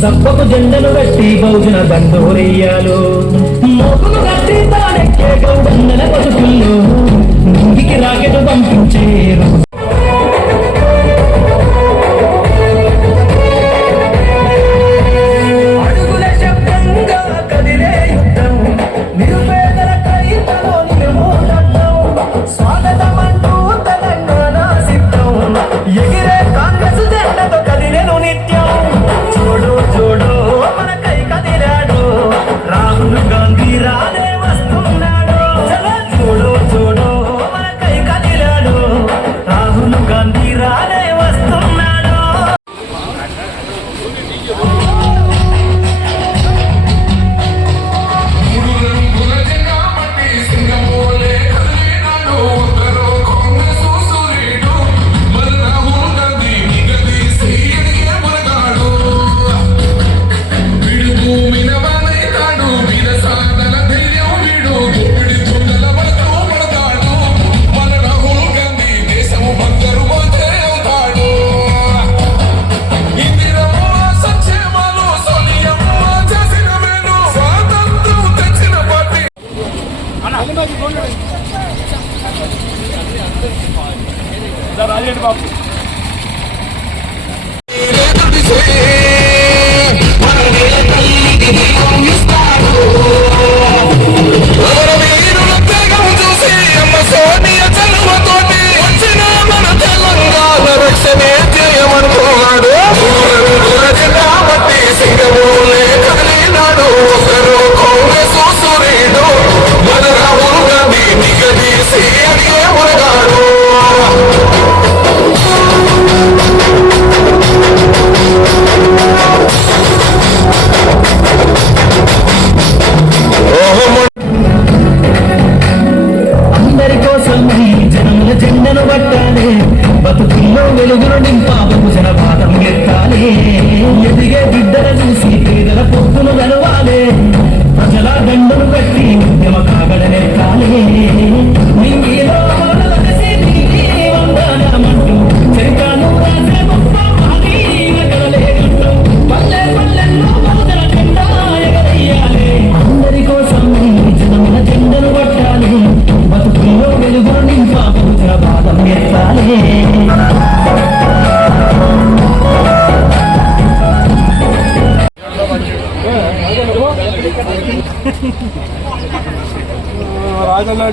సబ్బకు జెండను కట్టి బహుజన దండోరెయ్యాలు మోపును కట్టి తాడెక్కే గౌడన్నల బతుకుల్లో ముంగికి రాకెట్ పంపించేరు అడుగుల శబ్దంగా కదిలే యుద్ధం నిరుపేదల కైతలో నిలమోదట్టం స్వాగతమంటూ తెలంగాణ సిద్ధం ఎగిరే కాంగ్రెస్ జెండతో కదిలేను నిత్యం చూడు మన కై కదిలాడు రాహుల్ గాంధీ రానే వస్తున్నాడు చూడు మన కై కదిలాడు రాహుల్ గాంధీ రానే వస్తున్నాడు రాజేంద్ర బాబు బతుకుల్లో వెలుగును నింపాము జనపాతం ఎత్తాలి ఎదిగే బిడ్డల చూసి పేదల పొత్తును గెలవాలి ప్రజల దండును పెట్టి ఉద్యమ కాగడనెత్తాలి నింగిలో వందనమంటూ చరిత్రను రాసే గొప్ప పల్లె పల్లెల్లో బహుజన జెండా ఎగరేయాలి అందరి కోసం జనముల జెండను పట్టాలి బతుకుల్లో వెలుగును నింపాము జనపాతం ఎత్తాలి రాజన్న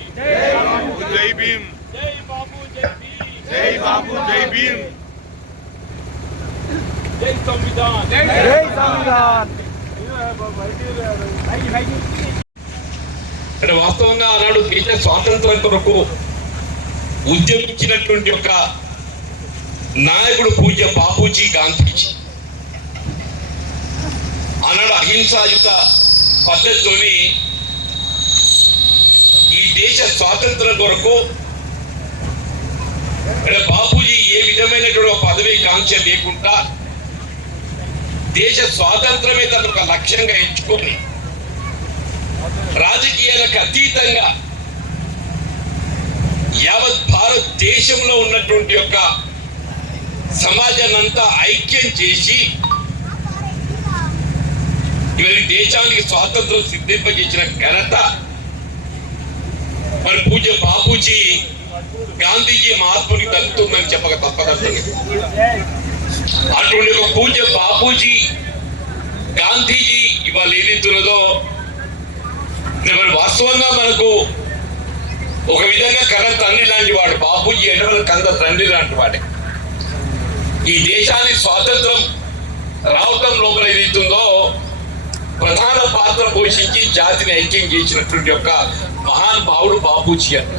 जय भीम, जय बापू, जय भीम, जय बापू, जय भीम, जय संविधान, जय संविधान। అంటే వాస్తవంగా ఆనాడు దేశ స్వాతంత్రం కొరకు ఉద్యమించినటువంటి ఒక నాయకుడు పూజ్య బాపూజీ గాంధీజీ ఆనాడు అహింసాయుత పద్ధతితోని ఈ దేశ స్వాతంత్రం కొరకు బాపూజీ ఏ విధమైనటువంటి పదవి కాంక్ష లేకుండా దేశ స్వాతంత్రమే తన ఒక లక్ష్యంగా ఎంచుకొని రాజకీయాలకు అతీతంగా యావత్ భారతదేశంలో ఉన్నటువంటి యొక్క సమాజాన్ని అంతా ఐక్యం చేసి ఇవన్నీ దేశానికి స్వాతంత్రం సిద్ధింపజేసిన ఘనత మరి పూజ్య బాపూజీ గాంధీజీ మహాత్మునికి దక్కుతుందని చెప్పక తప్పదండి. అటువంటి ఒక పూజ్య బాపూజీ గాంధీజీ ఇవాళ ఏదైతున్నదో మరి వాస్తవంగా మనకు ఒక విధంగా కన్న తండ్రి లాంటి వాడు బాపూజీ అంటే కన్న తండ్రి లాంటి వాడే. ఈ దేశానికి స్వాతంత్రం రావటం లోపల ఏదైతుందో ప్రధాన పాత్ర పోషించి జాతిని ఐక్యం చేసినటువంటి యొక్క మహానుభావుడు బాపూజీ అని.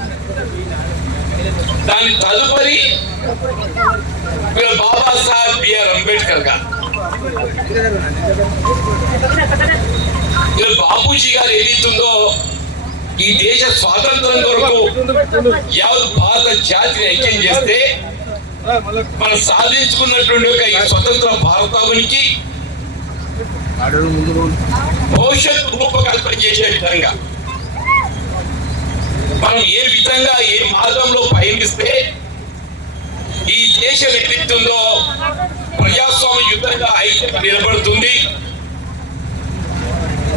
దాని తదుపరి బాబాసాహెబ్ బిఆర్ అంబేద్కర్ గారు. బాపూజీ గారు ఏదైతుందో ఈ దేశ స్వాతంత్రం కొరకు యావత్ భారత జాతిని ఐక్యం చేస్తే మనం సాధించుకున్నటువంటి ఒక ఈ స్వతంత్ర భారతావనికి భవిష్యత్ రూపకల్పన చేసే విధంగా మనం ఏ విధంగా ఏ మార్గంలో పయనిస్తే ఈ దేశం ఏదైతుందో ప్రజాస్వామ్యయుతంగా ఐక్యంగా నిలబడుతుంది,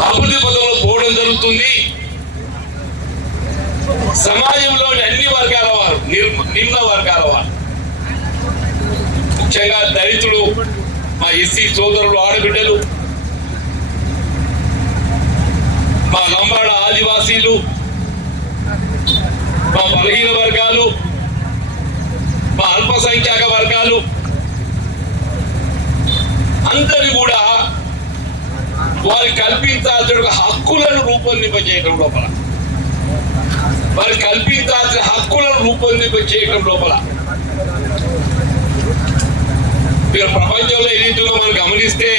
అభివృద్ధి పదంలో పోవడం జరుగుతుంది, సమాజంలోని అన్ని వర్గాల వారు నిమ్న వర్గాల వారు ముఖ్యంగా దళితులు, మా ఎస్సీ సోదరులు, ఆడబిడ్డలు, మా లంబాడ ఆదివాసీలు, మా బలహీన వర్గాలు, మా అల్పసంఖ్యాక వర్గాలు అందరి కూడా వారి కల్పించాల్సిన హక్కులను రూపొందింపజేయడం లోపల వారి కల్పించాల్సిన హక్కులను రూపొందింపజేయడం లోపల ప్రపంచంలో ఏదైతుందో మనం గమనిస్తే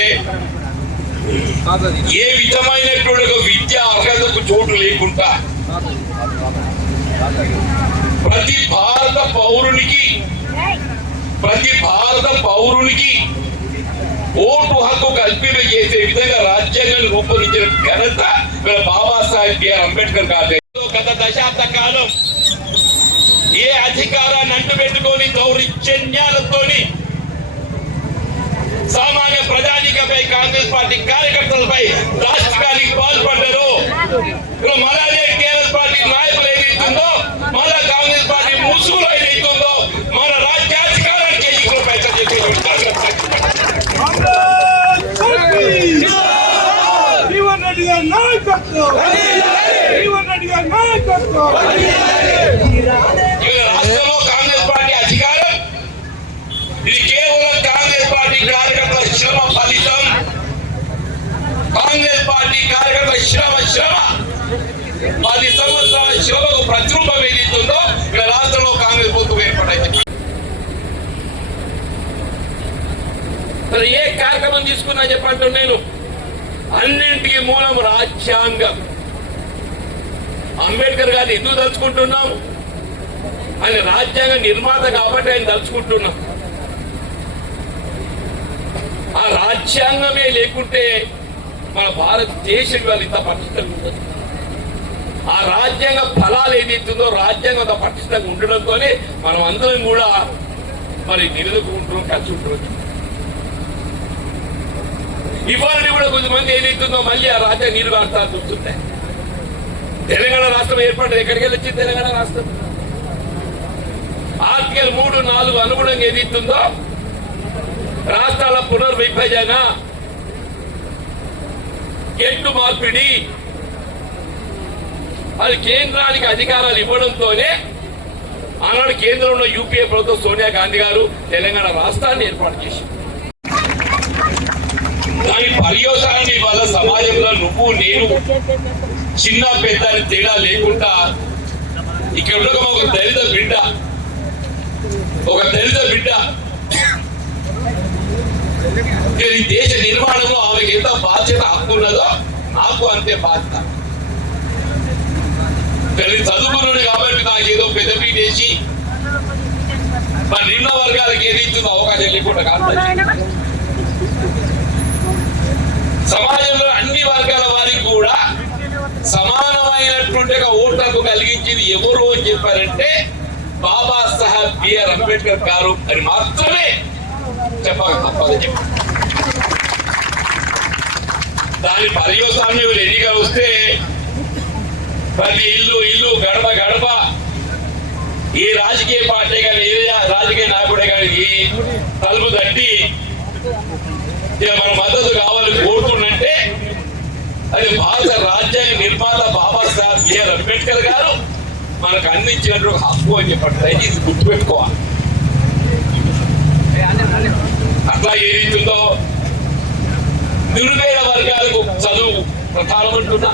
ఏ విధమైనటువంటి విద్యా అర్హతకు చోటు లేకుండా ప్రతి భారత పౌరునికి ఓటు హక్కు కల్పన చేసే విధంగా రాజ్యాంగాన్ని రూపొందించిన ఘనత బాబాసాహెబ్ బిఆర్ అంబేద్కర్ గారు. గత దశాబ్ద కాలం ఏ అధికారాన్ని అంటుపెట్టుకొని దౌర్జన్యాలతోని సామాన్య ప్రజానికపై కాంగ్రెస్ పార్టీ కార్యకర్తలపై రాష్ట్రానికి పాల్పడ్డారు. మళ్ళా టీఆర్ఎస్ పార్టీ నాయకులు ఏదైతుందో మళ్ళా కాంగ్రెస్ పార్టీ ముసుగులో ఏదైతుందో మన రాజ్యాధికారానికి రాష్ట్రంలో కాంగ్రెస్ పార్టీ అధికారం ఇది కేవలం కాంగ్రెస్ పార్టీ కార్యకర్తల శ్రమ ఫలితం. కాంగ్రెస్ పార్టీ కార్యకర్తల శ్రమ 10 సంవత్సరాల శ్రమకు ప్రతిరూపం ఏదైతుందో ఇక్కడ రాష్ట్రంలో కాంగ్రెస్ ప్రభుత్వం ఏర్పడింది. ఏ కార్యక్రమం తీసుకున్నా చెప్పంటూ నేను అన్నింటికి మూలం రాజ్యాంగం. అంబేద్కర్ గారిని ఎందుకు తలుచుకుంటున్నాం? ఆయన రాజ్యాంగ నిర్మాత కాబట్టి ఆయన తలుచుకుంటున్నాం. ఆ రాజ్యాంగమే లేకుంటే మన భారతదేశం వాళ్ళు ఇంత పటిష్టంగా ఉంటుంది. ఆ రాజ్యాంగ ఫలాలు ఏదైతుందో రాజ్యాంగం అంత పటిష్టంగా ఉండడంతోనే మనం అందరం కూడా మరి నిలదొక్కుంటున్నాం, కలిసి ఉంటున్నాం. ఇవాళ కూడా కొంతమంది ఏదైతుందో మళ్ళీ ఆ రాజ్యాంగ నీరు రాష్ట్రాలు చూస్తున్నాయి. తెలంగాణ రాష్ట్రం ఏర్పడ్డది ఎక్కడికి వెళ్ళి వచ్చింది? తెలంగాణ రాష్ట్రం ఆర్టికల్ 3, 4 అనుగుణంగా ఏదైతుందో రాష్ట్రాల పునర్విభజన, ఎట్టు మార్పిడి, అది కేంద్రానికి అధికారాలు ఇవ్వడంతోనే ఆనాడు కేంద్రంలో యూపీఏ ప్రభుత్వం సోనియా గాంధీ గారు తెలంగాణ రాష్ట్రాన్ని ఏర్పాటు చేసింది. దాని పర్యవసానాన్ని వల్ల సమాజంలో నువ్వు నేను చిన్న పెద్ద తేడా లేకుండా ఇక్కడ ఒక దళిత బిడ్డ ఈ దేశ నిర్మాణంలో ఆమెకి ఎంత బాధ్యత హక్కు ఉన్నదో నాకు అంతే బాధ్యత. చదువుకున్నాడు కాబట్టి నాకు ఏదో పెద్దపీట వేసి మరి నిమ్న వర్గాలకు ఏది ఇస్తుందో అవకాశం లేకుండా కాదు. సమాజంలో అన్ని వర్గాల వారికి కూడా సమానమైనటువంటి ఒక ఓట్లకు కలిగించింది ఎవరు అని చెప్పారంటే బాబా సాహెబ్ బిఆర్ అంబేద్కర్ గారు అని మాత్రమే చెప్పక తప్పదని చెప్పారు. దాని పర్యవసానం ఎన్నిక వస్తే ప్రతి ఇల్లు గడప గడప ఏ రాజకీయ పార్టీ కానీ ఏ రాజకీయ నాయకుడే కానీ ఈ తలుపు తట్టి మన మద్దతు కావాలని కోరుతుందంటే అది భారత రాజ్యాంగ నిర్మాత బాబా సాహెబ్ బిఆర్ అంబేద్కర్ గారు మనకు అందించినటువంటి హక్కు అని చెప్పండి. దయచేసి గుర్తుపెట్టుకోవాలి. అట్లా ఏదైతుందో నిరుపేద వర్గాలకు చదువు ప్రధానమంటున్నా,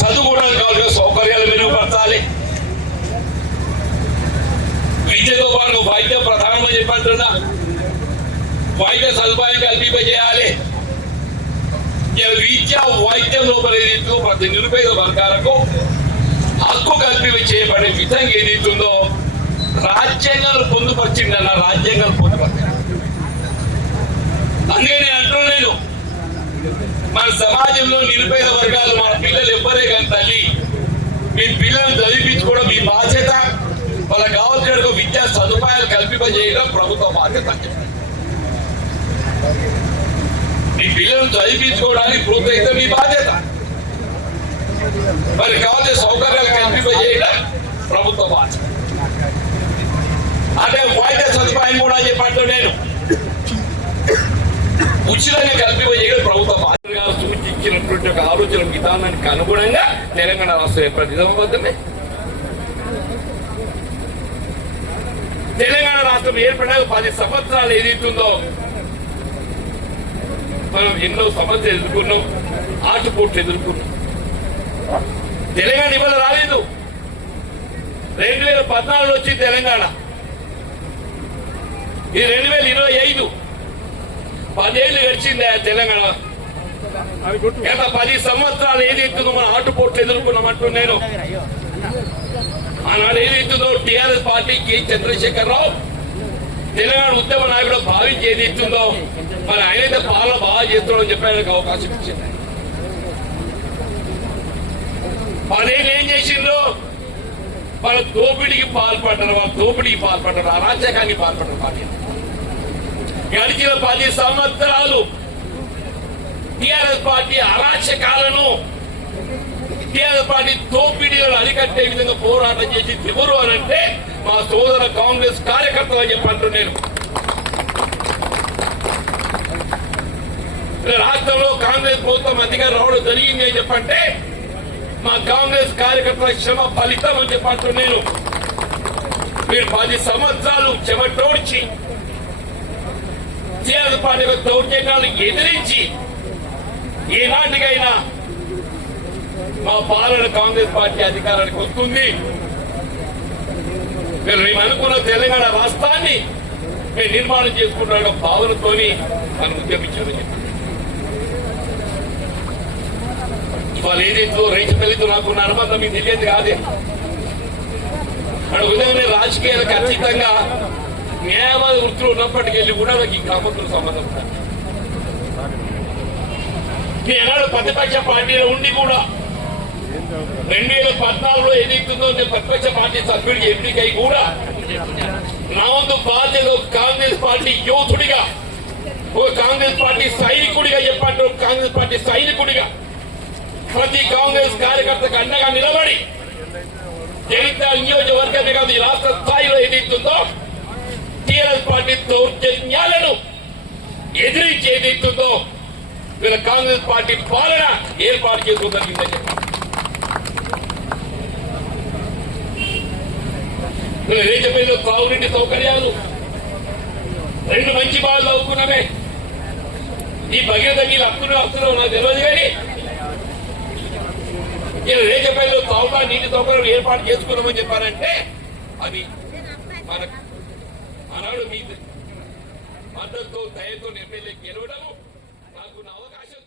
చదువుకోవడానికి కావాల్సిన సౌకర్యాలు మెరుగుపరచాలి. విద్యతో పాటు వైద్యం ప్రధానమని చెప్పంటున్నా, వైద్య సదుపాయం కల్పింపజేయాలి. విద్య వైద్యం లోపల ఏదైతుందో ప్రతి నిరుపేద వర్గాలకు హక్కు కల్పింపజేయబడే విధంగా ఏదైతుందో రాజ్యాంగాలు పొందుపరిచిందన్న రాజ్యాంగాలు పొందుపరిచింది. అందుకే నేను అంటున్నాను, మన సమాజంలో నిరుపేద వర్గాలు మన పిల్లలు ఎవ్వరే కానీ తల్లి మీ పిల్లలను చదివించుకోవడం మీ బాధ్యత. వాళ్ళకి కావాల్సిన విద్యా సదుపాయాలు కల్పింపజేయడం ప్రభుత్వ బాధ్యత. మీ పిల్లలను చదివించుకోవడానికి ప్రోత్సహిస్తే మీ బాధ్యత. మరి కావాల్సిన సౌకర్యాలు కల్పింపజేయడం ప్రభుత్వ బాధ్యత. అంటే వైద్య సదుపాయం కూడా చెప్పంటూ నేను ఉచితంగా కల్పింపజేయడం ప్రభుత్వ బాధ్యతగా సూచించినటువంటి ఒక ఆలోచన విధానానికి అనుగుణంగా తెలంగాణ రాష్ట్ర ఏర్పడింది. తెలంగాణ రాష్ట్రం ఏర్పడిన 10 సంవత్సరాలు ఏదైతుందో మనం ఎన్నో సమస్యలు ఎదుర్కొన్నాం, ఆటుపోట్లు ఎదుర్కొన్నాం. తెలంగాణ ఇవాళ రాలేదు. 2014 వచ్చి తెలంగాణ, ఇది 2025, 10 ఏళ్ళు గడిచింది తెలంగాణ. గత 10 సంవత్సరాలు ఏదైతుందో మనం ఆటుపోట్లు ఎదుర్కొన్నామంటూ నేను ఆనాడు ఏదైతుందో టీఆర్ఎస్ పార్టీకి చంద్రశేఖరరావు తెలంగాణ ఉద్యమ నాయకుడు భావించి ఏదైతుందో మరి ఆయనైతే పాలన బాగా చేస్తున్నాడని చెప్పడానికి అవకాశం ఇచ్చింది. 10 ఏళ్ళు ఏం చేసిండ్రు? వాళ్ళ దోపిడీకి పాల్పడ్డారు, అరాచకానికి పాల్పడ్డారు. పార్టీ గడిచిన 10 సంవత్సరాలు టీఆర్ఎస్ పార్టీ అరాచకాలను, టీఆర్ఎస్ పార్టీ దోపిడీలను అరికట్టే విధంగా పోరాటం చేసి ఎవరు అని అంటే మా సోదర కాంగ్రెస్ కార్యకర్తలు అని చెప్పంటూ నేను రాష్ట్రంలో కాంగ్రెస్ ప్రభుత్వం అధికారం రావడం జరిగింది అని చెప్పంటే మా కాంగ్రెస్ కార్యకర్తల శ్రమ ఫలితం అని చెప్పంటూ నేను మీరు 10 సంవత్సరాలు చెమటోడ్చి టీఆర్ఎస్ పార్టీ యొక్క దౌర్జన్యాలను ఎదిరించి ఏనాటికైనా మా పాలన కాంగ్రెస్ పార్టీ అధికారానికి వస్తుంది. మేము అనుకున్న తెలంగాణ రాష్ట్రాన్ని మేము నిర్మాణం చేసుకుంటున్న భావనతోని మనం ఉద్యమించామని చెప్పి వాళ్ళు ఏదైతే రైతులతో నాకున్న అనుబంధం మీకు తెలియదు కాదే. మన ఉదయమే రాజకీయాలకు ఖచ్చితంగా న్యాయవాద వృత్తులు ఉన్నప్పటికెళ్ళి కూడా నాకు ఈ గ్రామంతో సంబంధం ఉంటారు. ఏనాడు ప్రతిపక్ష పార్టీలో ఉండి కూడా 2014లో ఏదైతుందో నేను ప్రతిపక్ష పార్టీ సభ్యుడికి ఎంపికై కూడా నా వంతు బాధ్యత కాంగ్రెస్ పార్టీ యోధుడిగా, ఒక కాంగ్రెస్ పార్టీ సైనికుడిగా చెప్పండి, కాంగ్రెస్ పార్టీ సైనికుడిగా ప్రతి కాంగ్రెస్ కార్యకర్తకు అండగా నిలబడి జగిత్యాల నియోజకవర్గమే కాదు ఈ రాష్ట్ర స్థాయిలో ఏదైతుందో టీఆర్ఎస్ పార్టీ దౌర్జన్యాలను ఎదిరించి ఏదైతుందో వీళ్ళ కాంగ్రెస్ పార్టీ పాలన ఏర్పాటు చేసుకుందని చెప్పారు. రేచపల్లిలో త్రాగునీటి సౌకర్యాలు 2 మంచి బాగా చదువుకున్నామే. ఈ భగీరథ నీళ్ళు హక్కులు నాకు తెలియదు కానీ నేను రేచపల్లిలో త్రాగుతా నీటి సౌకర్యం ఏర్పాటు చేసుకున్నామని చెప్పారంటే అది మనకు ఆనాడు మీ మద్దతుతో దయతో ఎమ్మెల్యే గెలవడము నాకు నా అవకాశం